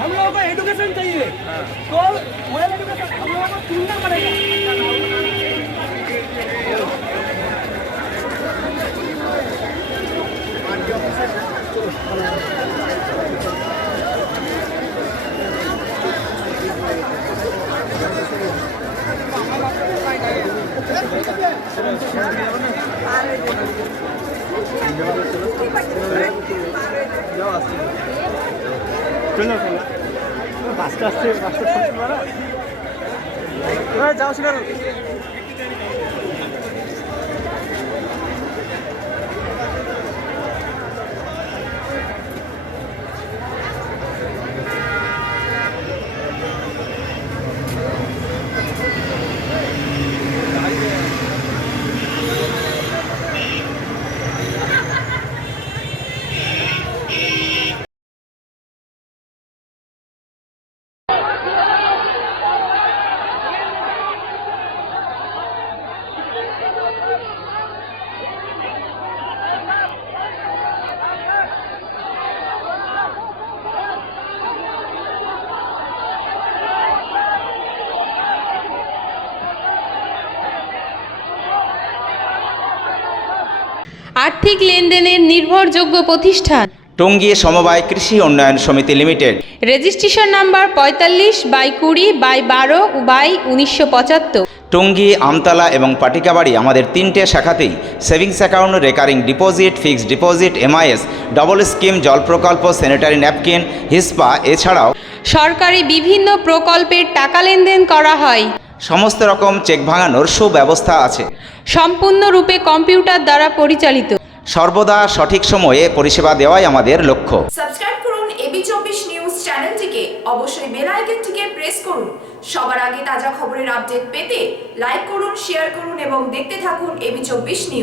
हम लोगों को एजुकेशन चाहिए, तो वेल एजुकेशन हम लोगों को चुनना पड़ेगा। চলো আস্তে আস্তে যাও সেখানে। আর্থিক লেনদেনের নির্ভরযোগ্য প্রতিষ্ঠান টঙ্গী সমবায় কৃষি উন্নয়ন সমিতি limited. Registration number 45/20/12/1975। Tongi, Amtala এবং পাটিকাবাড়ি আমাদের 3টে শাখাতেই savings account, recurring deposit, fixed deposit, MIS, double scheme, জল প্রকল্প, স্যানিটারি ন্যাপকিন, হিসপা এছাড়াও সরকারি বিভিন্ন প্রকল্পের টাকা লেনদেন করা হয়। সমস্ত রকম চেক ভাঙানোর সুব্যবস্থা আছে। সম্পূর্ণরূপে কম্পিউটার দ্বারা পরিচালিত। সর্বদা সঠিক সময়ে পরিষেবা দেওয়াই আমাদের লক্ষ্য। সাবস্ক্রাইব করুন এবি24 নিউজ চ্যানেলটিকে, অবশ্যই বেল আইকনটিকে প্রেস করুন। সবার আগে তাজা খবরের আপডেট পেতে লাইক করুন, শেয়ার করুন এবং দেখতে থাকুন এবি24 নিউজ।